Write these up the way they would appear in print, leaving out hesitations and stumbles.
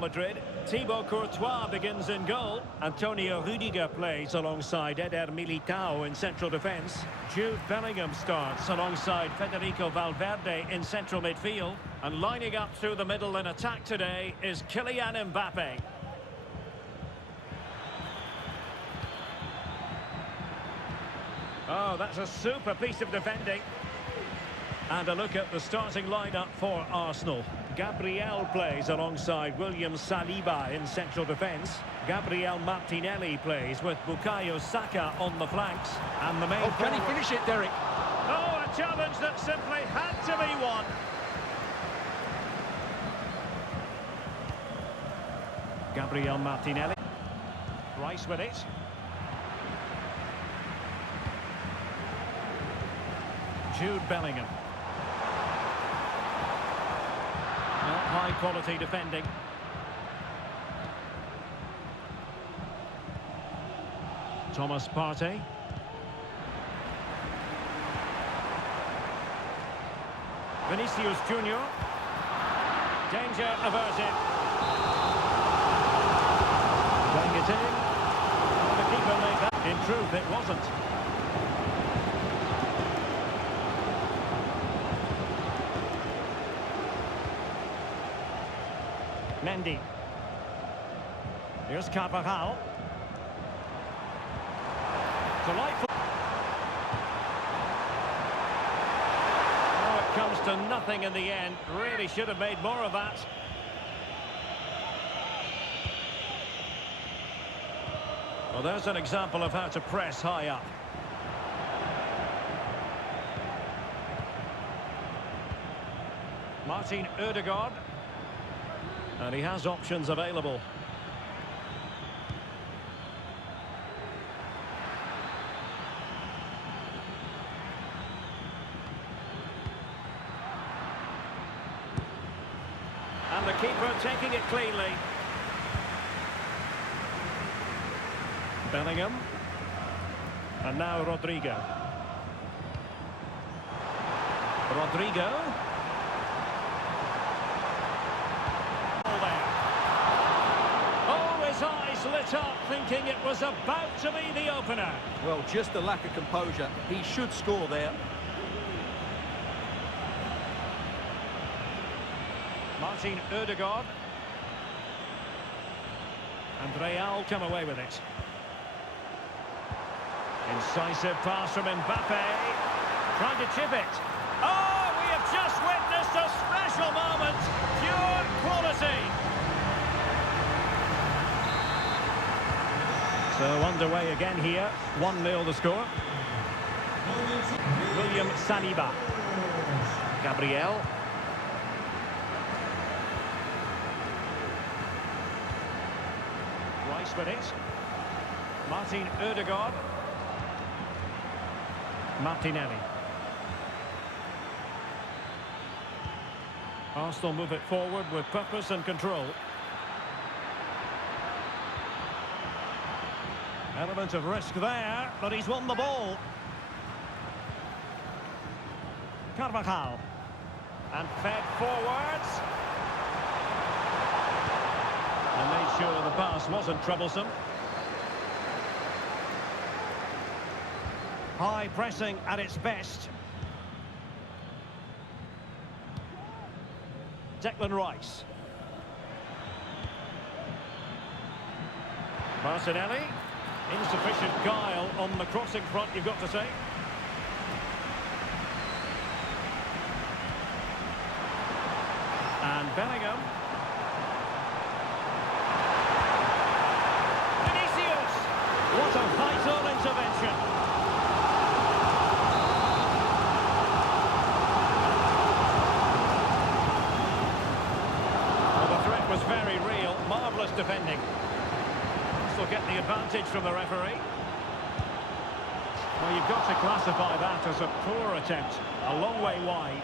Madrid. Thibaut Courtois begins in goal. Antonio Rudiger plays alongside Eder Militao in central defence. Jude Bellingham starts alongside Federico Valverde in central midfield. And lining up through the middle in attack today is Kylian Mbappe. Oh, that's a super piece of defending. And a look at the starting lineup for Arsenal. Gabriel plays alongside William Saliba in central defence. Gabriel Martinelli plays with Bukayo Saka on the flanks. And the main can he finish it, Derek? Oh, a challenge that simply had to be won. Gabriel Martinelli. Rice with it. Jude Bellingham. High quality defending. Thomas Partey. Vinicius Junior. Danger averted. Playing it in. Oh, the keeper made that. In truth, it wasn't. Mendy. Here's Carvajal. Delightful. Oh, it comes to nothing in the end. Really should have made more of that. Well, there's an example of how to press high up. Martin Ødegaard. And he has options available. And the keeper taking it cleanly. Bellingham. And now Rodrigo. Rodrigo. Lit up, thinking it was about to be the opener. Well, just a lack of composure. He should score there. Martin Ødegaard. And Real come away with it. Incisive pass from Mbappe. Trying to chip it. Oh, we have just witnessed a special moment. Pure quality. So underway again here, 1-0 the score. William Saliba. Gabriel. Rice with it. Martin Ødegaard. Martinelli. Arsenal move it forward with purpose and control. Element of risk there, but he's won the ball. Carvajal. And fed forwards. And made sure the pass wasn't troublesome. High pressing at its best. Declan Rice. Martinelli. Insufficient guile on the crossing front, you've got to say. And Bellingham. Vinicius! What a vital intervention. Well, the threat was very real. Marvellous defending. Will get the advantage from the referee. Well, you've got to classify that as a poor attempt, a long way wide.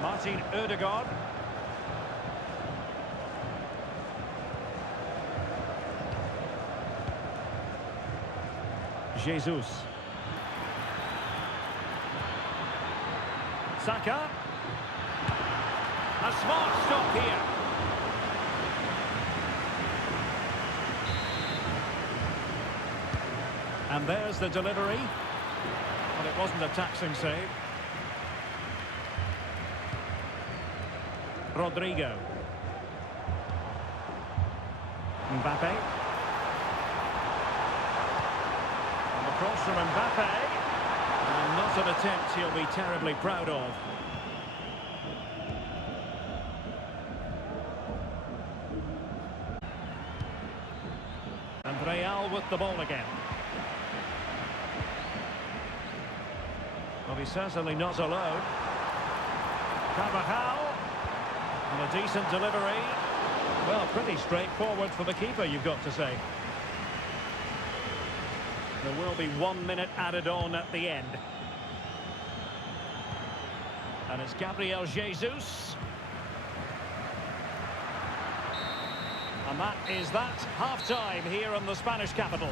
Martin Ødegaard. Jesus. Saka. A smart stop here. And there's the delivery. But it wasn't a taxing save. Rodrigo. Mbappe. And the cross from Mbappe. And not an attempt he'll be terribly proud of. And Real with the ball again. Well, he's certainly not alone. Carvajal. And a decent delivery. Well, pretty straightforward for the keeper, you've got to say. There will be 1 minute added on at the end. And it's Gabriel Jesus. And that is that. Half-time here in the Spanish capital.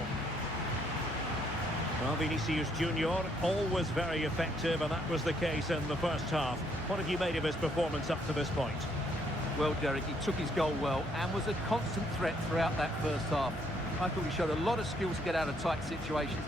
Well, Vinicius Junior, always very effective, and that was the case in the first half. What have you made of his performance up to this point? Well, Derek, he took his goal well and was a constant threat throughout that first half. I thought he showed a lot of skill to get out of tight situations.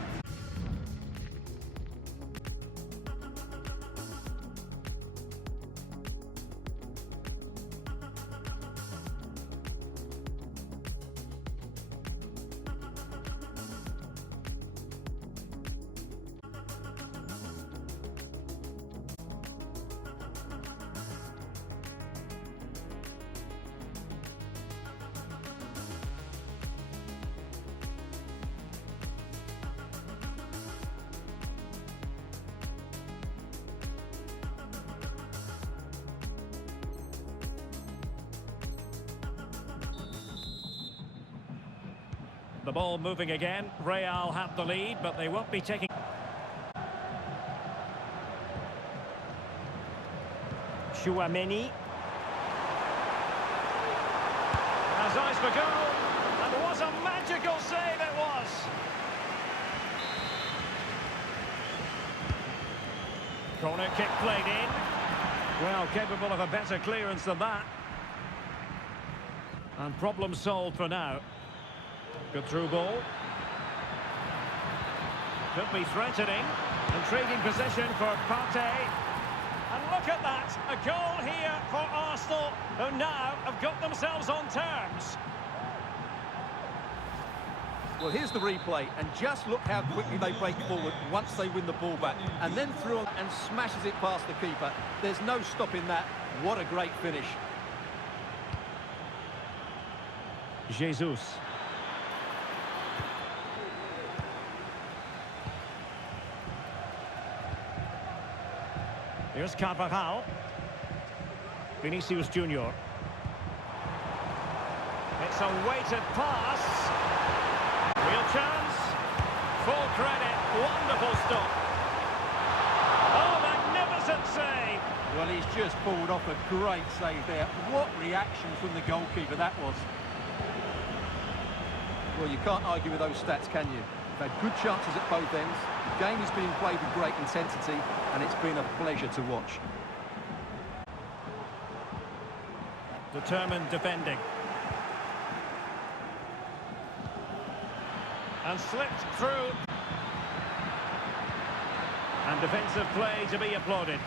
The ball moving again. Real have the lead, but they won't be taking... Tchouaméni. Has eyes for goal. And what a magical save it was! Corner kick played in. Well, capable of a better clearance than that. And problem solved for now. Good through ball. Could be threatening. And trading possession for Partey. And look at that. A goal here for Arsenal, who now have got themselves on terms. Well, here's the replay, and just look how quickly they break forward once they win the ball back. And then through and smashes it past the keeper. There's no stopping that. What a great finish. Jesus. Here's Carvajal. Vinicius Junior. It's a weighted pass. Real chance. Full credit. Wonderful stop. Oh, magnificent save. Well, he's just pulled off a great save there. What reaction from the goalkeeper that was. Well, you can't argue with those stats, can you? They've had good chances at both ends. The game is being played with great intensity, and it's been a pleasure to watch. Determined defending. And slipped through. And defensive play to be applauded.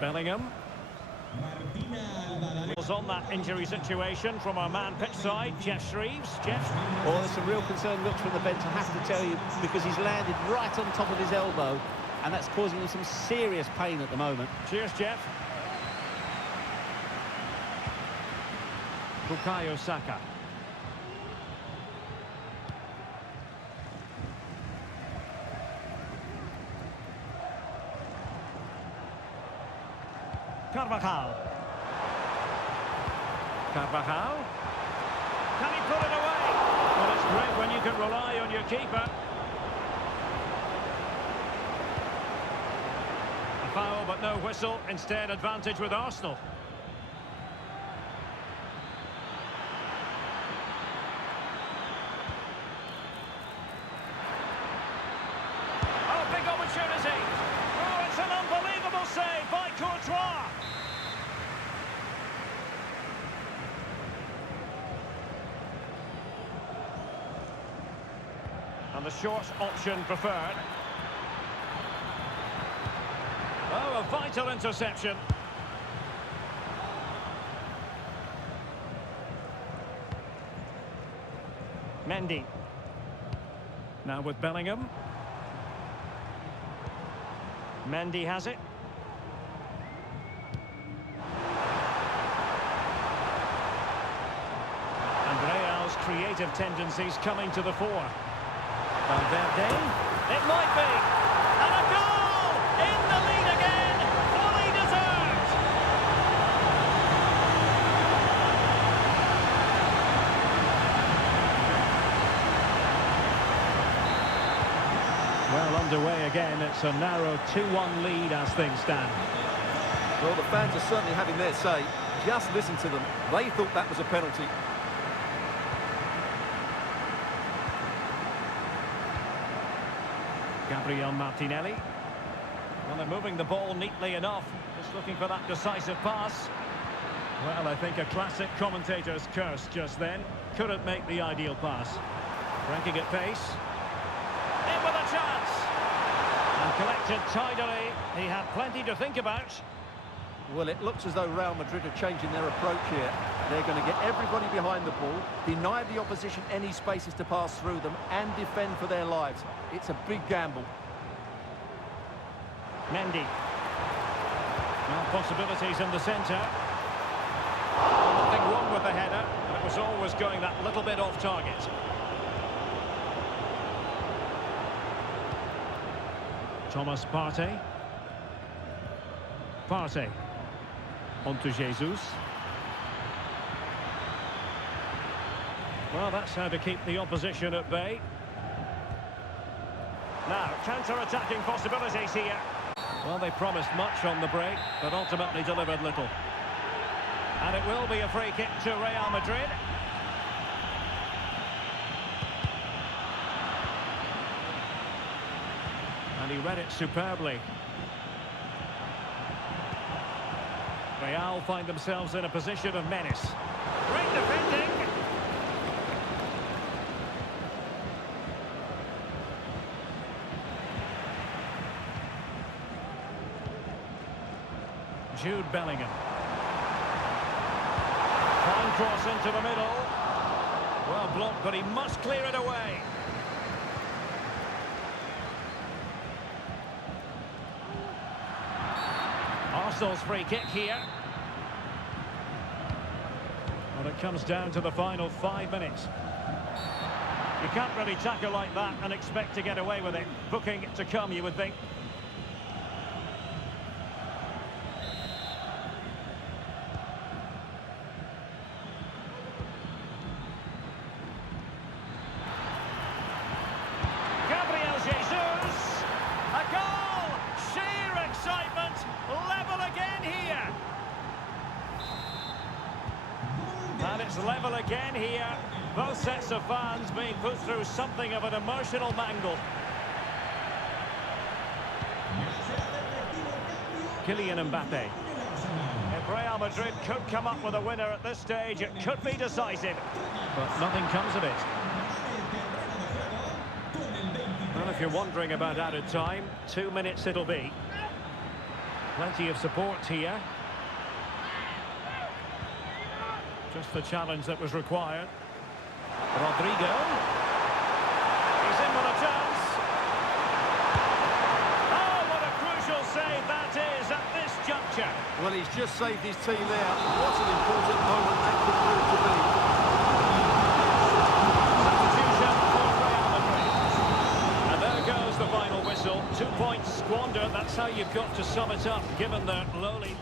Bellingham. Was on that injury situation from our man pitch side, Jeff Shreves. Jeff? Oh, there's some real concern looks from the bench, I have to tell you, because he's landed right on top of his elbow, and that's causing him some serious pain at the moment. Cheers, Jeff. Bukayo Saka. Carvajal. Carvajal. Can he put it away? Well, it's great when you can rely on your keeper. A foul, but no whistle. Instead, advantage with Arsenal. Oh, big opportunity. And the short option preferred. Oh, a vital interception. Mendy. Now with Bellingham. Mendy has it. And Real's creative tendencies coming to the fore. Valverde. It might be. And a goal! In the lead again! Fully deserved! Well, underway again. It's a narrow 2-1 lead as things stand. Well, the fans are certainly having their say. Just listen to them. They thought that was a penalty. Gabriel Martinelli. Well, they're moving the ball neatly enough. Just looking for that decisive pass. Well, I think a classic commentator's curse just then. Couldn't make the ideal pass. Breaking at pace. In with a chance. And collected tidily. He had plenty to think about. Well, it looks as though Real Madrid are changing their approach here. They're going to get everybody behind the ball, deny the opposition any spaces to pass through them, and defend for their lives. It's a big gamble. Mendy. Well, possibilities in the centre. Nothing wrong with the header, but it was always going that little bit off target. Thomas Partey. Partey. On to Jesus. Well, that's how to keep the opposition at bay. Now, counter-attacking possibilities here. Well, they promised much on the break, but ultimately delivered little. And it will be a free kick to Real Madrid. And he read it superbly. Real find themselves in a position of menace. Great defending. Jude Bellingham. Fine cross into the middle. Well blocked, but he must clear it away. Arsenal's free kick here. Well, it comes down to the final 5 minutes. You can't really tackle like that and expect to get away with it. Booking to come, you would think. Gabriel Jesus! A goal! Sheer excitement! Level again here! And it's level again here. Both sets of fans being put through something of an emotional mangle. Kylian Mbappe. If Real Madrid could come up with a winner at this stage, it could be decisive. But nothing comes of it. Well, if you're wondering about added time, 2 minutes it'll be. Plenty of support here. Just the challenge that was required. Rodrigo. He's in with a chance. Oh, what a crucial save that is at this juncture. Well, he's just saved his team there. What an important moment that could prove to be. Substitution for Real Madrid. And there goes the final whistle. 2 points squandered. That's how you've got to sum it up, given the lowly...